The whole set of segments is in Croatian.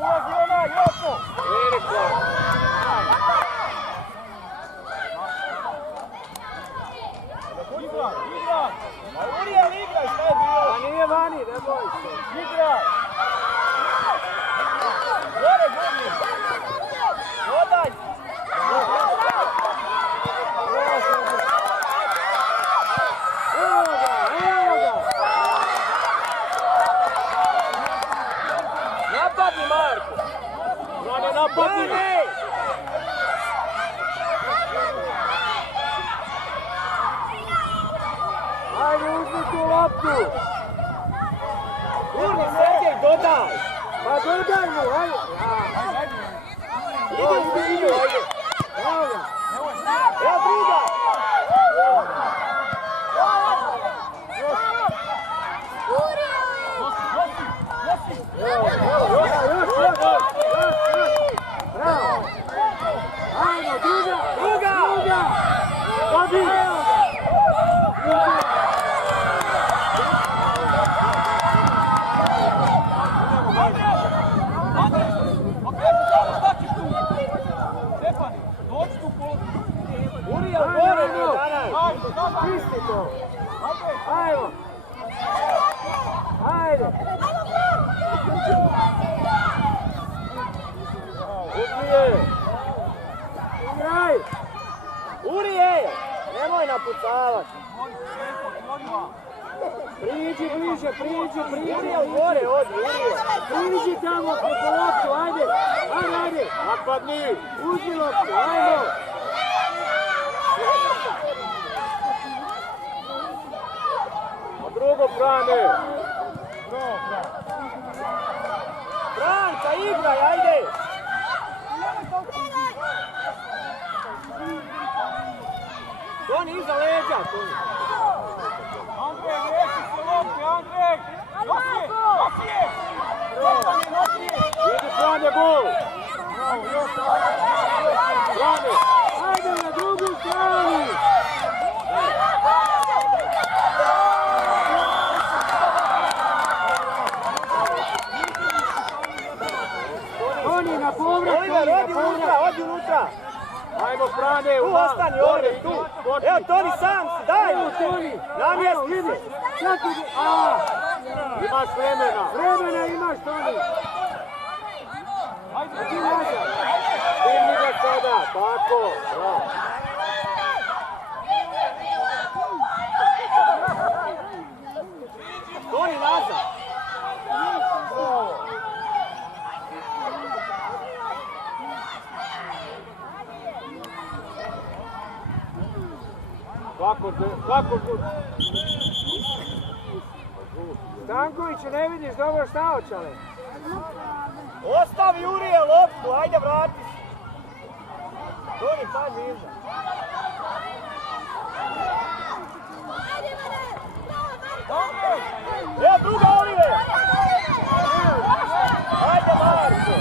ulazi ona, Joko! Veliko! Igra! A Urijel igraj, šta je bilo? A nije vani, ne boj se. Igraj! Gore, Gurni! Dodaj! Evo ga! Napadni, Marko! Zvane, napadni! Ajde, uzmi tu loptu! Gurni, Sergej, dodaj! Pa dodaj mu, ajde! Idu, ajde! Evo ga! Evo druga! Bravo! Ajmo, druga! Druga! Vodi! Urijel, gore mi danas! Isti to! Ajmo! Ajde! Uzmi je! Igraj! Urijel! Nemoj napucavati! Priđi bliže, priđi! Urijel, gore, odi, Urijel! Priđi tamo preko loptu, ajde! Ajde! Napadni! Uzmi loptu, ajmo! A drugo brane! Branka, igraj, ajde! Toni, iza leđa, Toni! Andrej, riješi se lopti, Andrej! Nosi je! Idi, Franje, gol! Franje! Ajde na drugu stranu! Oni na povrat! Oliver, odi unutra! Ajmo, Frane! Tu ostani, Oliver, tu! Evo, Toni, sam si, daj! Evo, Toni! Namjesti se! Imaš vremena! Vremena imaš, Toni! Ajde, ti nazad! Digni ga sada, tako! Bravo! Toni, nazad! Kako tu? Stanković, ne vidiš dobro šta očale? Ostavi Jurije loptu, ajde vrati se! Toni, taj mirza! Evo druga, Oliver! Ajde, Marko!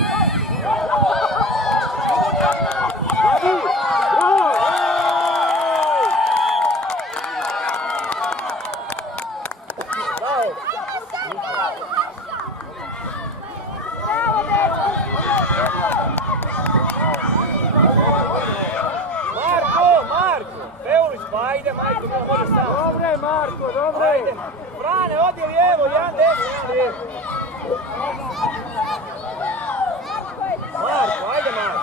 Bravo! Marko! Peulić, pa ajde, Marko, mi može sam. Dobre, Marko, dobre! Ajde! Frane, odi lijevo, jedan desno, jedan lijevo. Marko, ajde, Marko!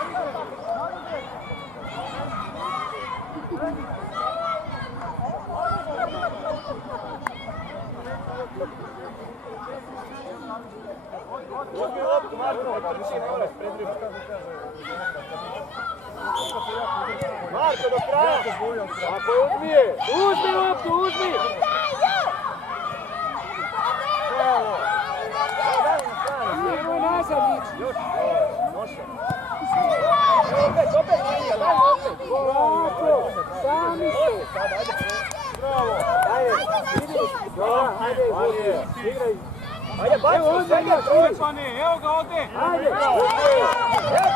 Uzmi loptu, Marko, pa više ne moraš predribati. Marko, do kraja! Ako uzmi je! Uzmi loptu, uzmi! Nemoj nazad ići! Može. Opet, linija, daj opet! Polako! Sami se! Bravo! Ajde, vidi! Dobra, ajde, igraj! Ajde, baci u svega troj! Evo ga ode! Ajde! Evo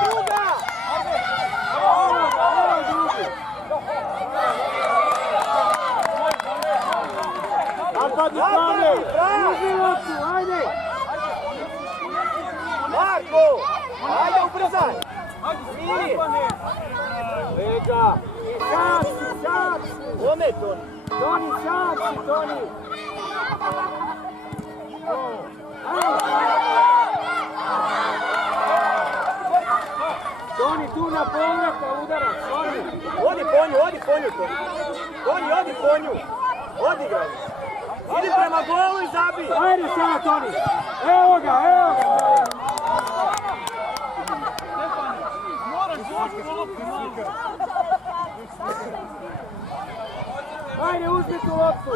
druga! Evo drugi! Napadni, Frane! Uzmi loptu, ajde! Marko, Marko! Ajde, ubrzaj! Smiri! Leđa! I sad si! Kome, Toni? Toni, sad si, Toni! Toni, tu na povrata udarac, Toni! Odi po nju, Toni! Toni, odi po nju! Odigraj! Idi prema golu i zabij! Ajde sada, Toni! Evo ga! Ajde, uzmi tu loptu!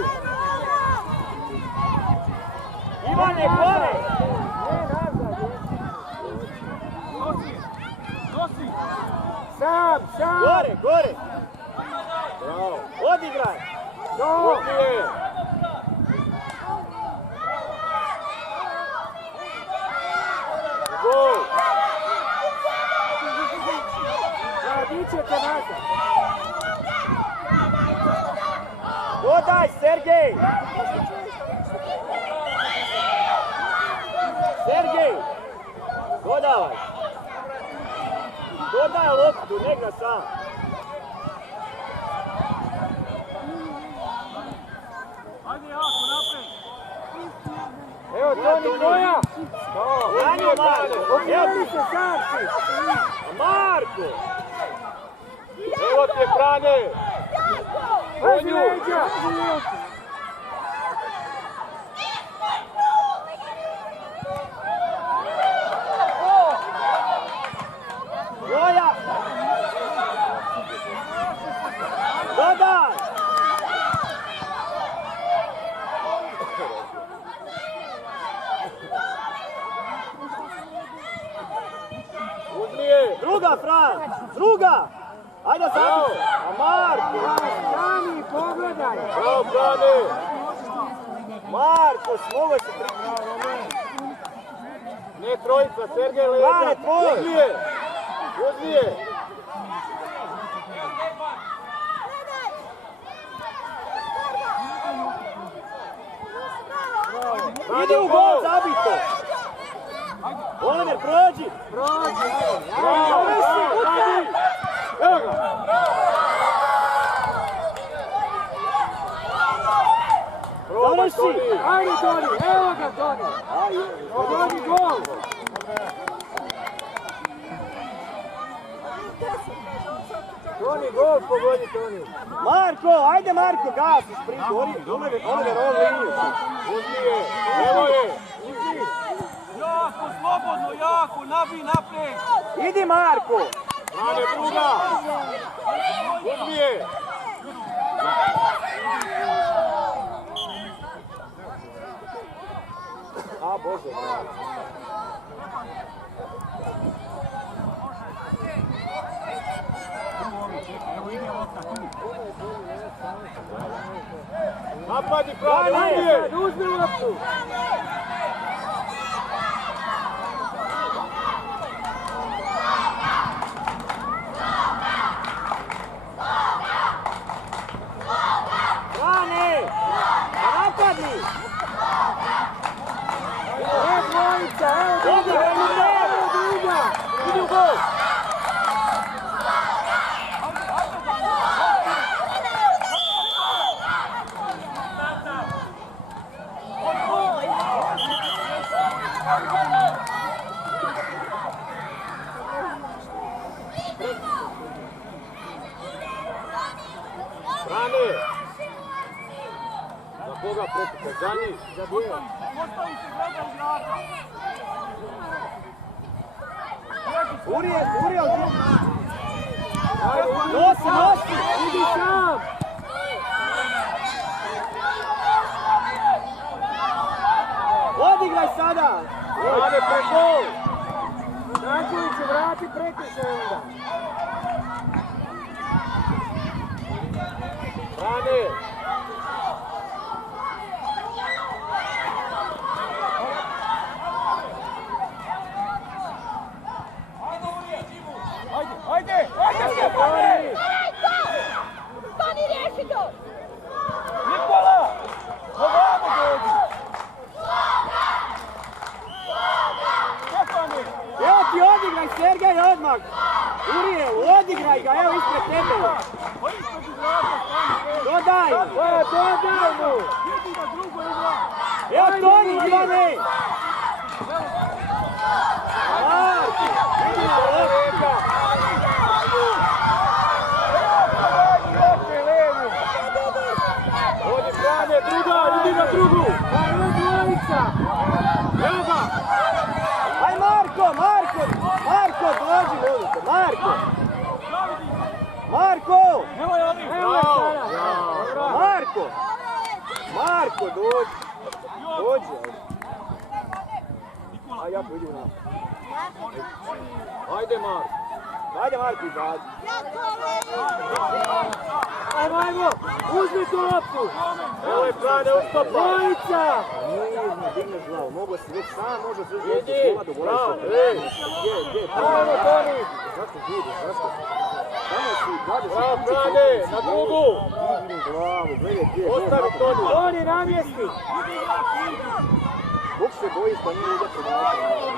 Ivane, gore! Sam! Gore! Bravo! Odigraj! Dobro! Gol! Dićete nazad! Dodaj, Sergej! Dodavaj! Dodaj loptu, ne igra sam! Evo Toni, tvoja! Ranio Marko! Okrenuti se, sam si! Marko! Evo ti je Frane! Pazi leđa! Tvoja! Dodaj! Uzmi je! Druga, Fran! Druga! Ajde sad! A Marko! Stani, pogledaj! Bravo, Frane! Marko, smogoj se priključiti! Ne trojica, Sergej leđa! Frane, tvoj! Uzmi je! Uzmi je! Idi u gol, zabij to! Oliver, prođi! Prođi! Bravo! Završi! Evo ga! Probaj, Završi! Toni! Ajde, Toni! Evo ga, Toni! Pogodi gol! Toni, gol pogodi, Toni! Marko, ajde Marko, gasiš priču, Oliver, on liniju. Uzmi je! Evo je! Jako, slobodno, jako, nabij naprijed. Idi Marko! Frane, druga! Uzmi je! A, Bože. Napadi, Frane, uzmi je! Sad uzmi loptu! Frane! Napadni! Evo dvojica, evo druga! Evo druga! Idi u gol! Frane! Za koga pretupe? Za njih? Za bijel. Ostavi se, gledaj igrača. Uriel, nosi! Idi sam! Odigraj sada! Frane, pred gol! Stanković će vrati prekršaj onda. Frane! Ajde, Stefane! Stani, riješi to! Nikola! Ovamo dođi! Stefane! momak! Urijel, odigraj ga, evo ispred tebe! Dodaj! Dodaj mu! Evo Toni, Ivane! Marko! Vidi na loptu! Odi Frane, druga, idi na drugu! Ajmo dvojica! Evo ga! Aj Marko, Marko! Marko, dođi, volite, Marko! Marko! Evo je ovdje. Evo je sada! Marko! Marko, dođi! Dođi, ajde. Aj, ja pođu na. Ajde, Marko! Ajde, Marko, izađi. Ajmo! Uzmi tu loptu! Evo je Frane, ustopa! Dvojica! Digneš glavu, mogo si već sam, može se Idi! Bravo, ej! Ajmo, Toni! Zašto vidiš, zašto? Samo si, gledaj se. Bravo, Frane, na drugu! Digni glavu, gledaj gdje. Ostavi Toni! Toni, namjesti! Bog se bojiš da nije ide pred našem.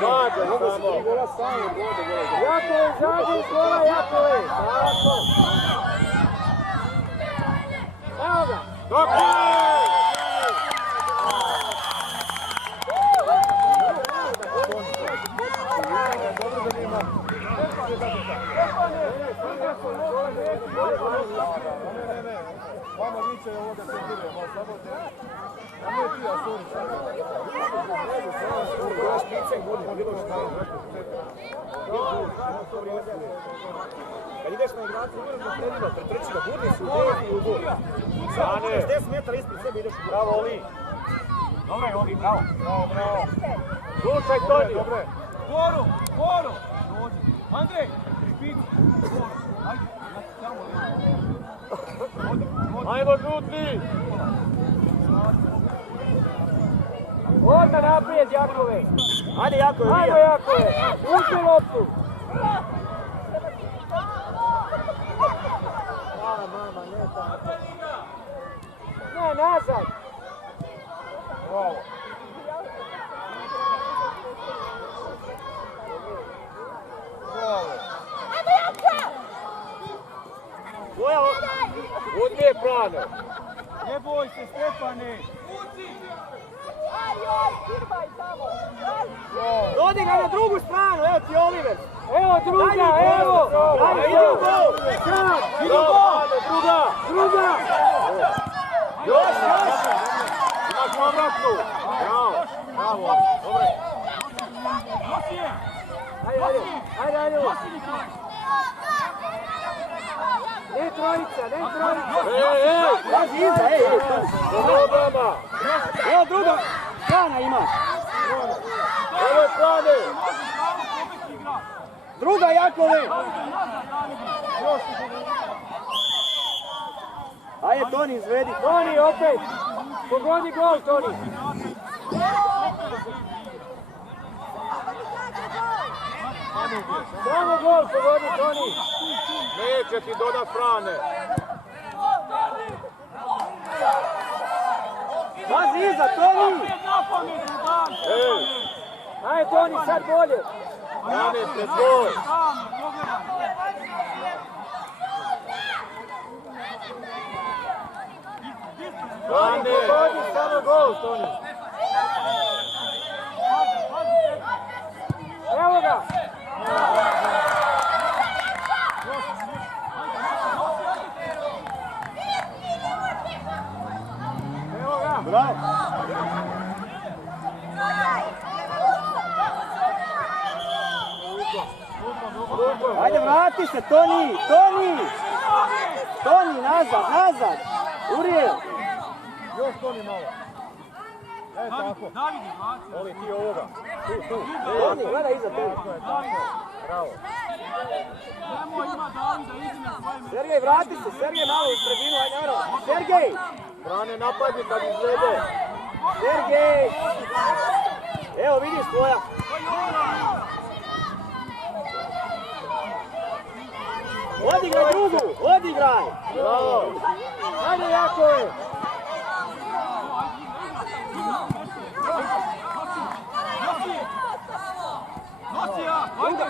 Mađa Mogo si samo! 3 gola sam od vode, gledaj. Jakove, zađi, kola, Jakove! Tako! Evo ga! Tako je! Vamo viće je ovoga se dire, malo slobodne. A nije ti, a sorry, Kad ideš na igraciju, ideš na trenima, pretrči ga, budi se u defi i u gol. Sane! 10 metara ispred sebe ideš u bravo, Oli. Dobro je ovdje, bravo. Bravo. Slušaj, Toni! Goro, Goro. Dođi. Andrej, pripiti. Goro, ajde. Samo Ajmo, žuti! Odmah naprijed, Jakove! Ajde, Jakove, Ajmo, vija. Jakove! Uzmi loptu! Mama, ne tako. Ne, nazad! Bravo! Tvoja Uzmi je Frane! Ne boj se, Stefane. Dodi ga na drugu stranu, evo ti Oliver. Evo druga, evo! Ajde, idi u gol. Sad! Bravo, druga! Druga! Još! Imaš povratnu! Bravo! Bravo! Dobre! Nosi je. Ajde! Ne trojica! Ej! Pazi iza, ej! Dobro, Brama! Evo druga strana imaš. Evo je Frane! Druga, Jakove. Ajde, Toni, izvedi. Toni, opet! Pogodi gol, Toni! Samo gol, pogodi, Toni! Neće ti dodat Frane! Pazi iza, Toni. Ej! Ajde, Toni, sad bolje! Frane, pred gol! Toni, pogodi, samo gol, Toni! Evo ga! Evo ga! Bravo. Ajde, vrati se, Toni. Toni, nazad. Urijel. Još Toni malo! E, tako! Davide, vrati. Oli, ti ovoga! Tu! Toni, gledaj iza tebe. Bravo! Nemoj ima Davida, idi na svoje mjesto. Sergej, vrati se. Sergej, malo u sredinu. Ajde, naravno. Sergej. Frane, napadni kad izvede! Sergej. Evo, vidiš tvoja. Odigraj drugu. Odigraj. Bravo! Ajde, Jakove! Nosi ja, ajde.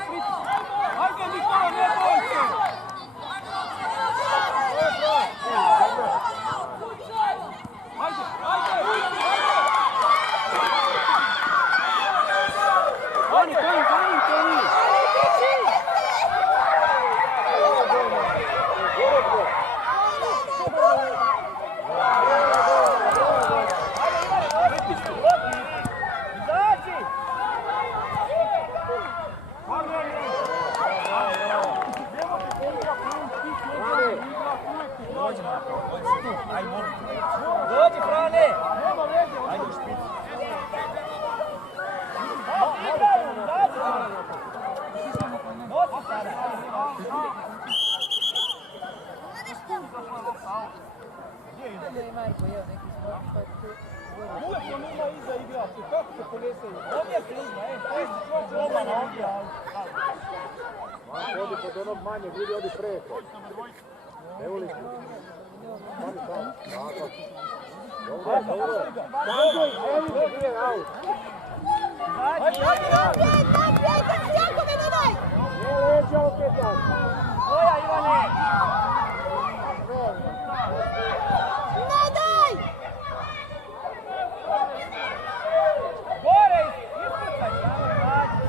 kako se ponese? Ovdje se uzme, Čoba na ovdje. Odi pod onog manjeg, vidi, odi preko. Ne ulici. Stani tamo. Dobro, dobro. Andoj, evi da gdje je aut. Ajde, Ne leđa opet dan. Koja Ivane? Gore, ispucaj, samo rađi.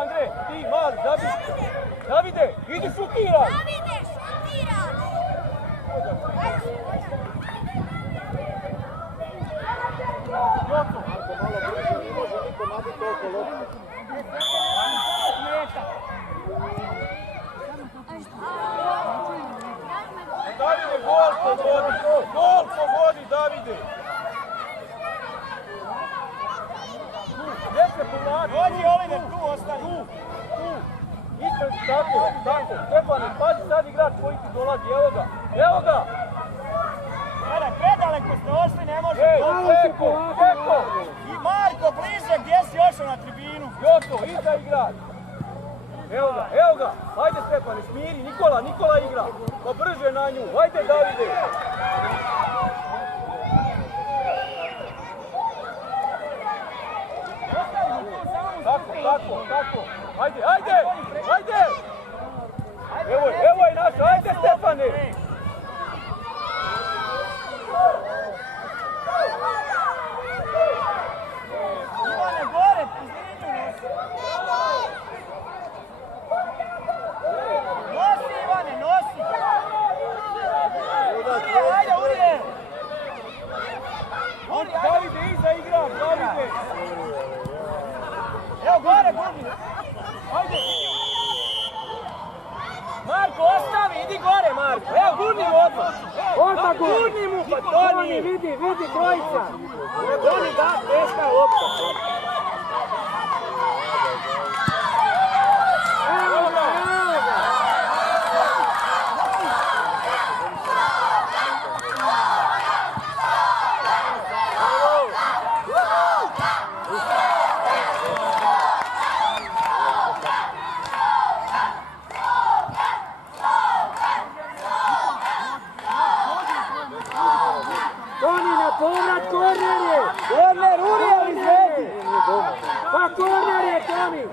Andre, ti mali, Davide, idi šutiraj! Marko, malo brže, ne može niko nabiti toliko lopta. Davide, gol pogodi, Davide! Gdje se povlači? Dođi, Oliver, tu ostani. Tu. Ispred, tako. Stefane, pazi sad igrač koji ti dolazi, evo ga. Gledaj, predaleko ste ošli, ne može. Preko. I Marko, bliže, gdje si ošao na tribinu? Joto, iza igrač. Evo ga. Hajde Stefane, smiri, Nikola igra. Pa brže na nju, hajde Davide. Tako. Hajde. Evo je naša, hajde Stefane. Ivane, gore, nosi Ivane, nosi. Hajde, Urije. Davide, iza igra, Davide. Evo gore, gurni. Hajde. Marko, ostavi, idi gore, Marko. Evo, gurni mu odmah. Odmah Gurni mu, pa Toni, vidi, trojica. Toni, da, teška lopta. Evo ga. Toni, na povrat, korner je! Korner, Urija, izvedi! Pa korner je, Toni!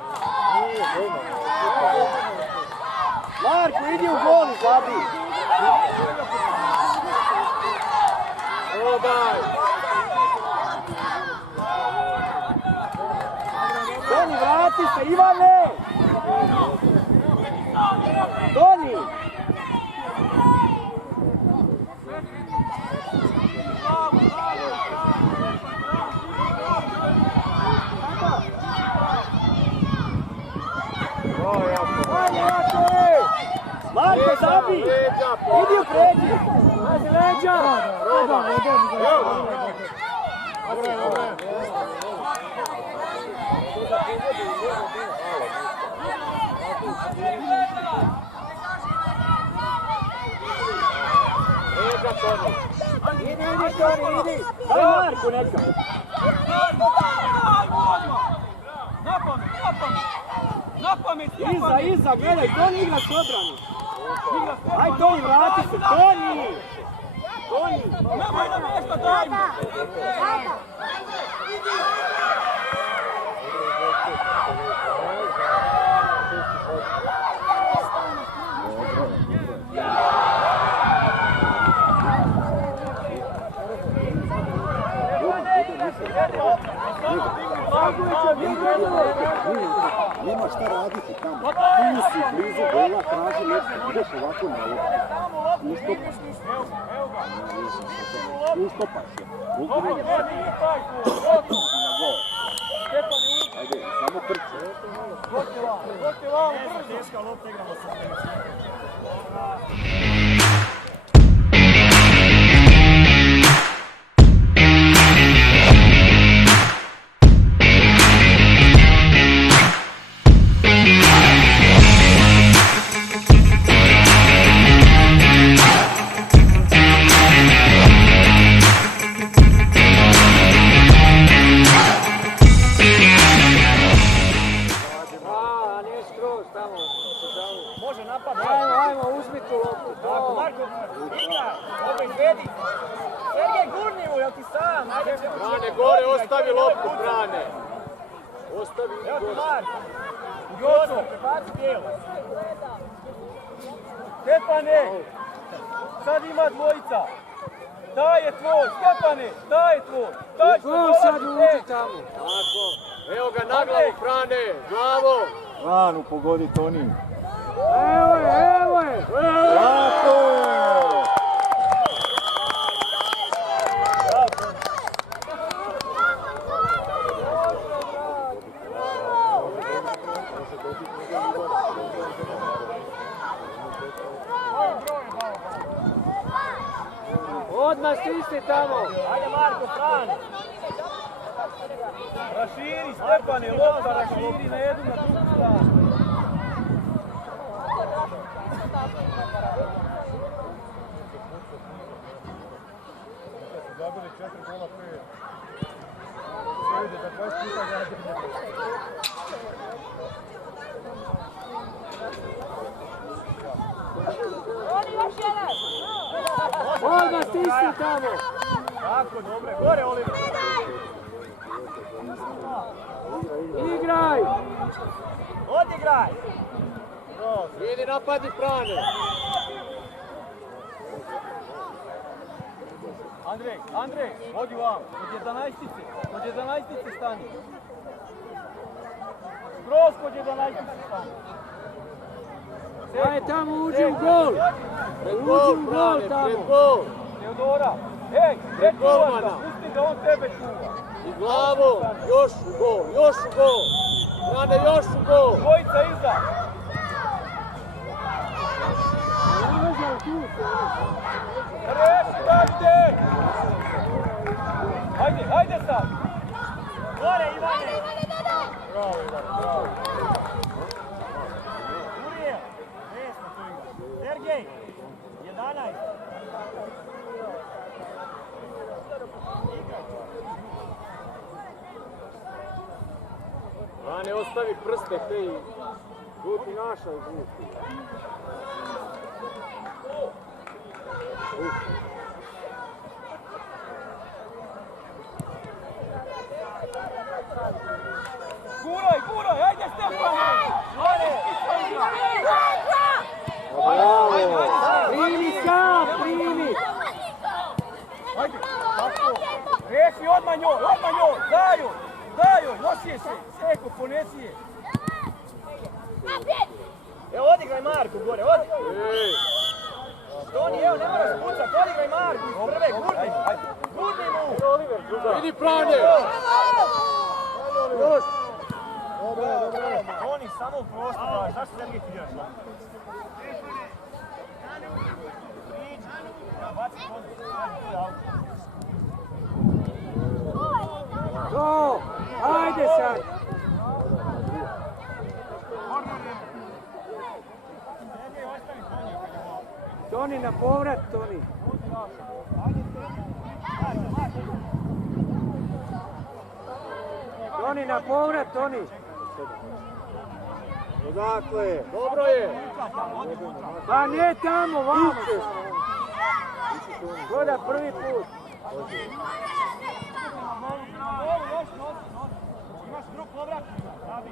Marko, idi u gol i zabij. Probaj. Toni, vrati se, Ivane! Toni! Marko, zabij! Idi u pređi! Pazi leđa! Idi, Toni, idi! Daj Marku neka! Napamet! Iza, gledaj, Toni igra s obranu! Aj, Toni, vrati se, Toni! Nemoj na mjesto, daj mu! Nema šta raditi tamo. Tu si blizu gola, traži nešto, ideš ovako na ovo. Ustopaš je. Ajde, samo prce. Teška lopta, igramo sa Sjedi! Sergej, gurni mu, jel ti sam? Frane, gore, ostavi loptu, Frane. Ostavi Evo ti gore. Mark. Jozo, prebaci bijelo. Stefane! Sad ima dvojica. Taj je tvoj, Stefane, taj je tvoj. Taj što Gol sad dolazi uđi tek. tamo. Tako. Evo ga na glavu, Frane. Glavo. Franu pogodi Toni. Evo je, evo je. Tako je! Odmah stisni tamo. Ajde Marko, Fran. Raširi, Stefane, lopta, raširi na jednu, na drugu stranu. Zabili 4 gola prije. Sjede za 20 puta zabili. Oni još jedan. Odmah stisni tamo. Tako, dobre, gore Oliver. Igraj. Odigraj. Idi napadi, Frane. Andrej, odi vam, kod 11-ice stani. Skroz kod 11-ice stani. Aj tamo uđi u gol. Pred Uđi gol, u gol Frane, tamo. pred gol. Teodora, hej, gdje čuvaš golmana. ga, pusti da on tebe čuva. I glavom. Još u gol, još u gol. Frane, još u gol. Dvojica iza. Reši, dajte! Hajde sad! Gore, Ivane! Bravo, Ivan, bravo. Uriel, desno tu igra. Sergej, 11. Frane, ostavi prste, te i guti naša i guti. Guraj, ajde Stefane! Primi sam, primi. Ajde, tako. Reši odmah njoj, daj joj, nosi je se, Seko, ponesi je. Evo, odigraj Marku gore, Ej, Toni, evo, ne moraš pucat, odigraj Marku iz prve, gurni mu! Oliver, druga. Idi, Frane. Još. Toni, samo u prostor, daj, zašto Sergej ti igraš? Baci Toni, to je auto. To, ajde sad. Toni na povrat, Toni. Toni na povrat, Toni. Odakle? Dobro je. Pa ne tamo, vamo. Goda prvi put. Imaš drug povrat? Rabi.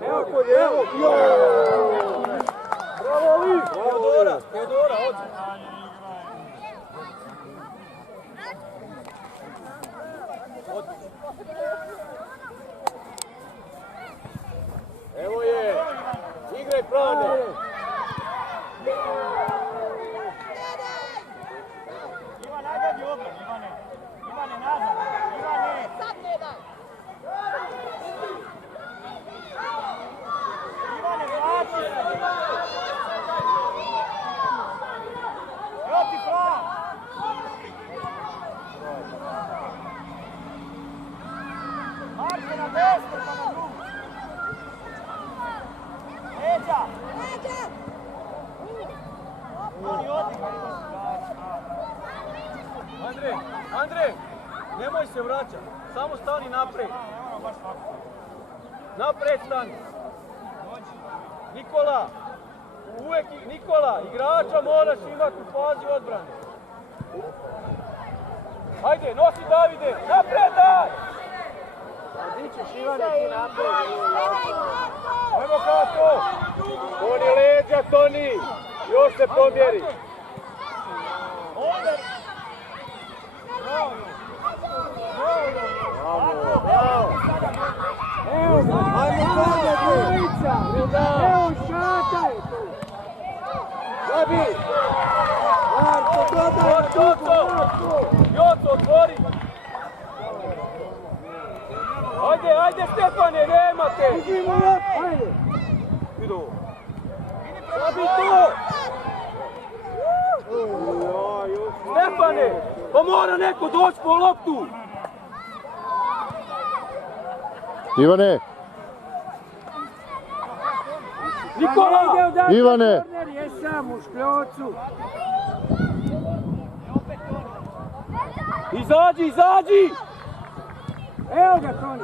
Evo kod je, evo. Bravo, Li. Teodora, odzi. Evo je. Igraj, Frane. Ivan, najbolji obran, Ivane. Ivane, nazad. Ivane. Sad ne daj. Ivane, vrati se. Evo ti Fran. Marko na desno, pa na drugu. Leđa. Oni odigraju. Andrej, nemoj se vraćati. Samo stani naprijed. Napred stani. Nikola. Uvijek Nikola. Igrača moraš imati u fazi odbrane. Hajde, nosi Davide. Napred daj. Di ćeš Ivane ti napred? Ajmo kako. Toni leđa, Toni! Još se pomjeri! Ovdje. Bravo. Evo ga! Ajmo sada, Dvojica! Evo šataj! Zabi! Marko, dodaj na dugu, Marko! Joco, otvori. Ajde Stefane, nema te. Uzmimo loptu! Ajde! Idu. Zabi to. Stefane, pa mora neko doći po loptu. Ivane, Nikola. Ivane. Korner je sam u škljocu. Izađi. Evo ga Toni.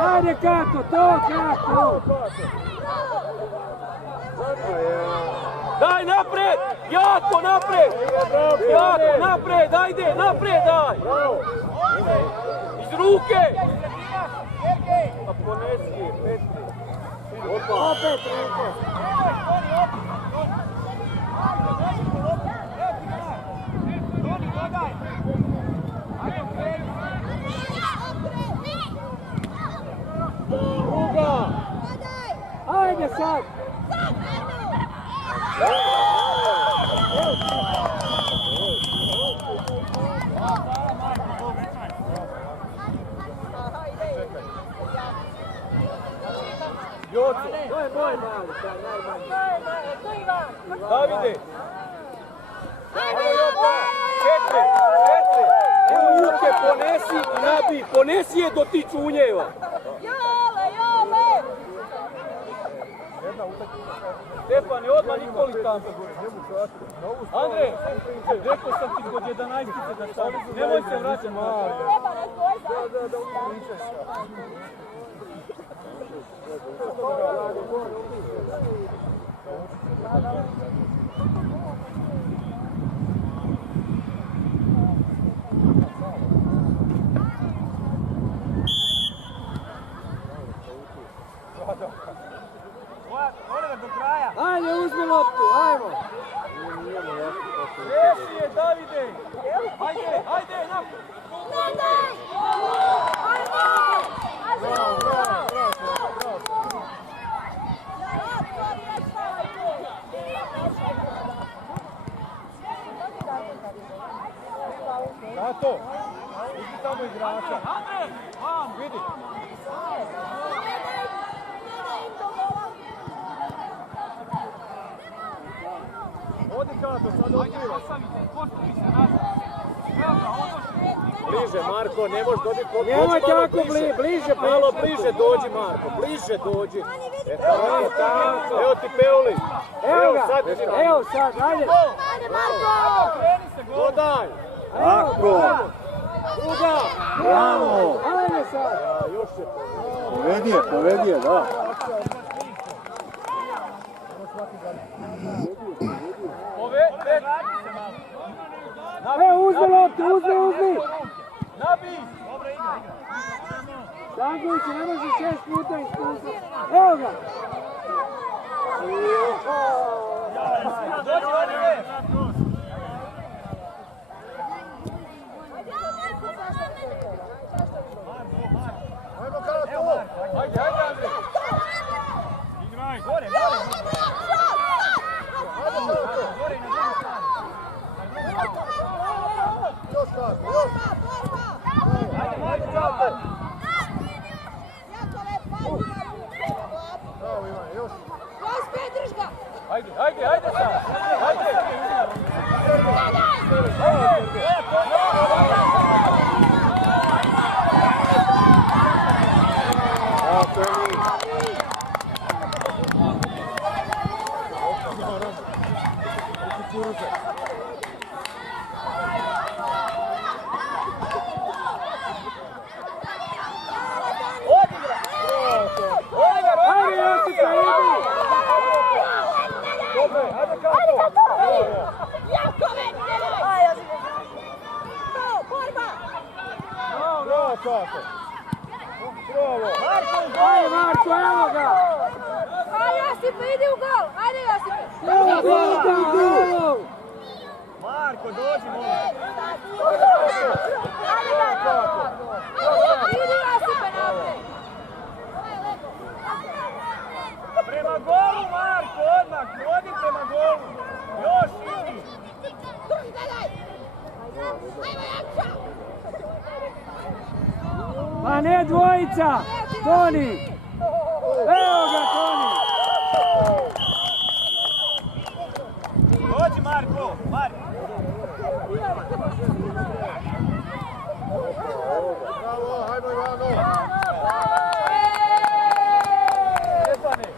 Ajde Kato, to Kato. Daj napred. Jako napred. Ajde, napred daj. Iz ruke. Pa ponesi je, Petri. Opet ruke. Druga. Ajde sad. Joco. To je moj mali, sad najmanji. Davide. Petri. Evo ruke, ponesi i nabij. Ponesi je do ti čunjeva. Stefane, odmah Nikoli tamo. Andrej, rekao sam ti kod 11-ice da stavi. Nemoj se vraćati. Ajde, uzmi loptu, ajmo. Reši je, Davide. Ajde, napred. Zato! Vidi tamo igrača. Vidi! Odi Kato, sad otkriva. Bliže, Marko, ne možeš dobiti koliko. Nemoj tako bliže. Malo bliže dođi, Marko, bliže dođi. Tako. Evo ti Peuli. Evo sad, ajde. Dodaj. Tako. Druga. Bravo. Ajde sad. Povedi je, da. Evo, uzmi loptu, uzmi. Nabij. Stanković, ne može 6 puta ispustiti. Evo ga. Ajmo Kato. Ajde, Andrej. Igraj. Gore. Još Kato, još. Ajde Kato. Bravo Ivan, još. Ajde sad. Ajde. kako. Bravo. Ajde Marko, evo ga! Ajde Josipe, idi u gol! Ajde Josipe! Marko, dođi, molim. Ajde Marko! Idi Josipe napred! Prema golu, Marko, odmah, vodi prema golu. Još idi. Drži, gledaj! Ajmo Janča! Pa ne dvojica! Toni! Evo ga Toni! Dođi, Marko, Marko. Bravo, hajmo Ivano. Stefane,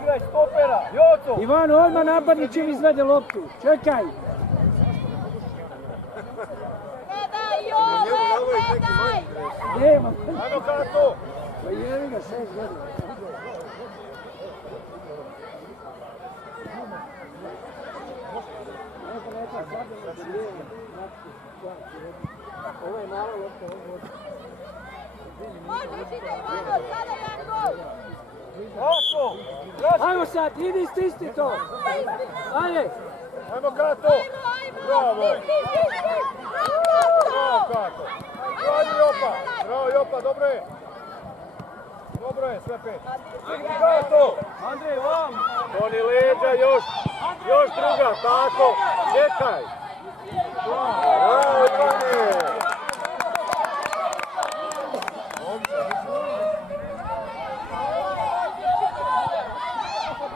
igraj stopera, Joco. Ivano, odmah napadni čim izvede loptu. Čekaj! Gledaj Jove, gledaj! Nema! Hajmo kako. Pa jevi ga 6 godina. Ovo je mala lopta, ovo je lopta. Možeš ide Ivano, sada jedan gol! Raško, Ajmo sad, idi stisni to! Ajde! Hajmo kako. Bravo. Bravo kako. Bravo Jopa. Bravo Jopa, dobro je. Dobro je, sve pet. Gato. Andrej, vam. Toni leđa, još druga, tako. Čekaj. Bravo, Ivane.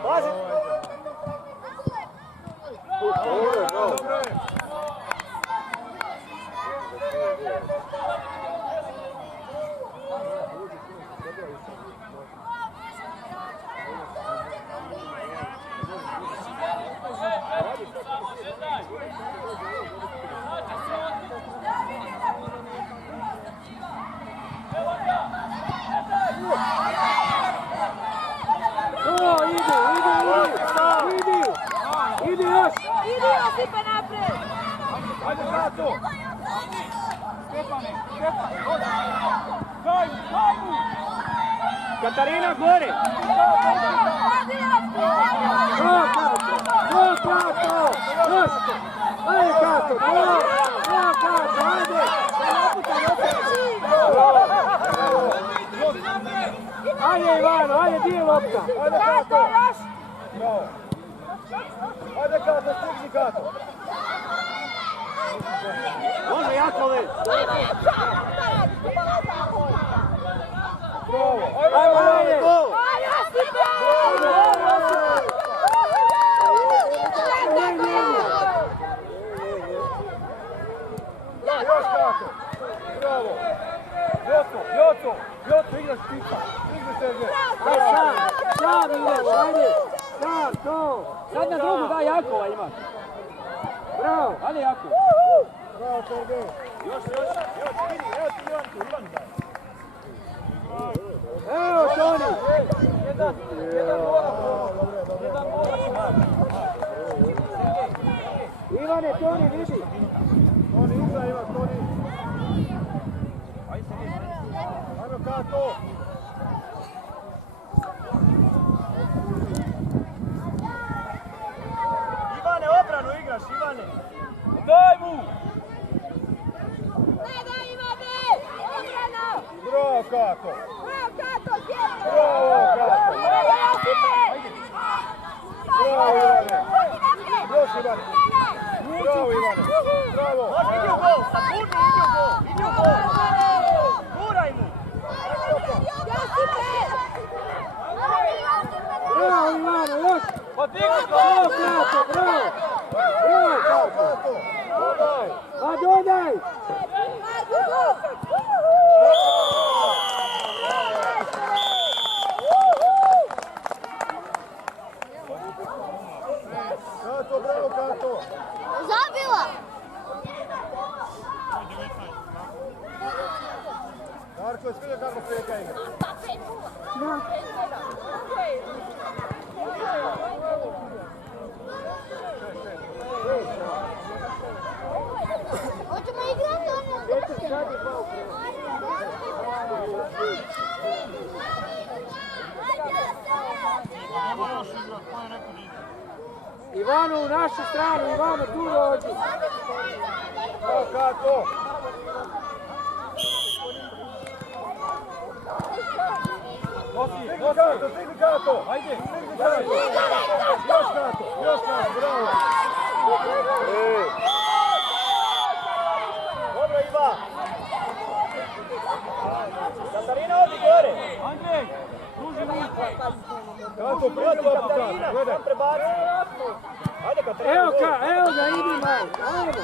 Pazi. Dobro je. Idi još! Idi Josipe napred! Ajde, Gato. Stefane, daj mu. Katarina, gore. Go Kato! Još! Ajde Kato! Go Kato! Ajde! Ajde Ivano, ajde, di je lopta? Ajde kako. Bravo. Ajde kako, stigni kako. Može, Jakove. Bravo. Ajmo dalje! Još kako. Bravo. Joco, igraš tipa. Stigni Sergej. Sam ideš, ajde! Sam, to! Sad na drugu, da, Jakova imaš. Bravo! Ajde Jakov! Bravo Sergej. Još, vidi, evo ti Ivan daj. Evo Toni! Jedan mora. Ivane, Toni, vidi! Toni iza ima, Toni. Ajmo kako. Ivane, obranu igraš, Ivane. Daj mu. Gledaj Ivane! Obrano! Bravo kako. Bravo Kato, sjedi! Bravo kako. Bravo Josipe! Bravo Ivane. Udi naprijed! Još Ivane. Bravo Ivane. Bravo. Može, idi u gol, sad burni, idi u gol. Guraj mu. Josipe! Bravo Ivano, još! Pa digni Bravo to. Kato, bravo! Bravo Kato! Kako. Dodaj. Pa dodaj! Kato, bravo Kato. Zabila! Darko, jesi vidio kako prijeka igra? Hoćemo igrati ono? Ivano u našu stranu, Ivano tu dođi. Kako? Stigni Kato! Ajde! Još Kato, bravo! Dobro, Iva. Katarina, odi gore. Andrej, druži mi. Kato, prije loptu, gledaj! Sam prebaci. Ajde, Katarina. Evo ga, idi malo. Ajmo.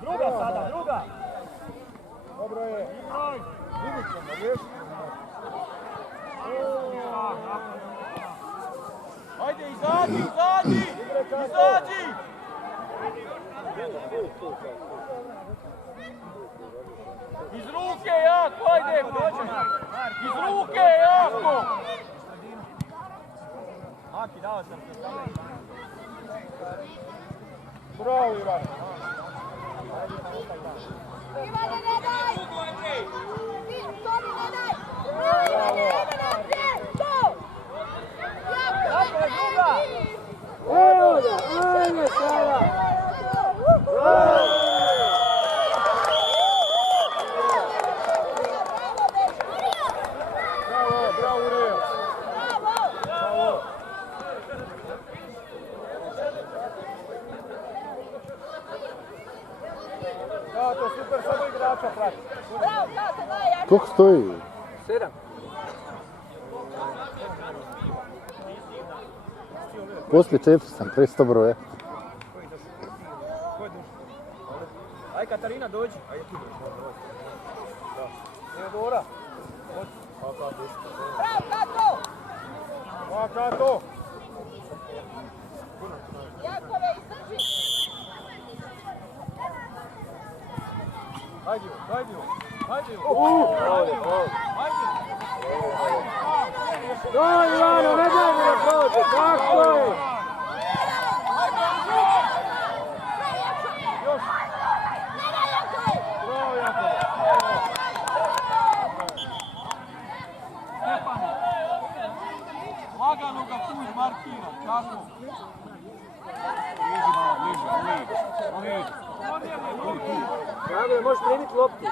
Druga sada, druga. Dobro je! Vidit ćemo, vješ? Ajde, izađi! Iz ruke jako, ajde, iz ruke jako! Maki, dao sam se. Bravo, Ivan! Ivane, ne daj! Tomi, ne daj! Ivane, to! Tako je, druga! Evo ga, ajde sada. Bravo, Urija! Bravo! Kato, super, samo igrača prati. Bravo, Kato, najjače! Koliko stoji? 7. Poslije 4 sam, 300 broja. Aj, Katarina, dođi. Ajde, ti dođi. Teodora! Bravo, Kato! Pa, Kato! Jakove, izdrži! Ajde, To Ivano, ne daj mi da prođe, tako je. Bravo, Jakov! Lagano ga tu izmarkira, tako? Tako je, možeš primiti loptu, da.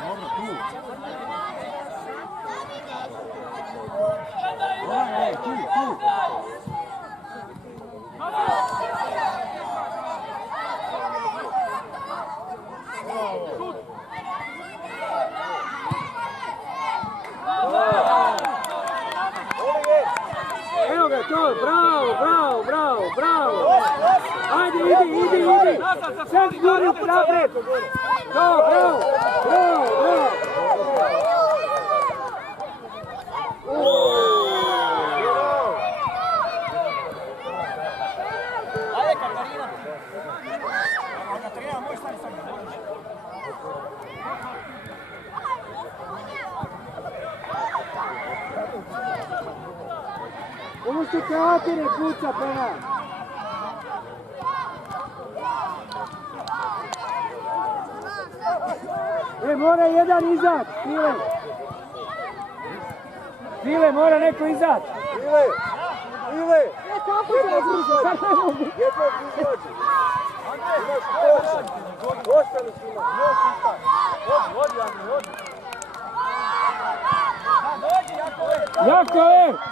Dobro, tu. Evo ga, to, bravo. Ajde, idi. Sad guri napred. To, bravo. Ajde, Katarina. Katarina, možeš stati sad. Ovo što Teatine kuca penal. Mora jedan izać, File, mora neko izać. Ile! Jednog izađi. Ostali su ima. Odi, Andrej, odi. Jako je!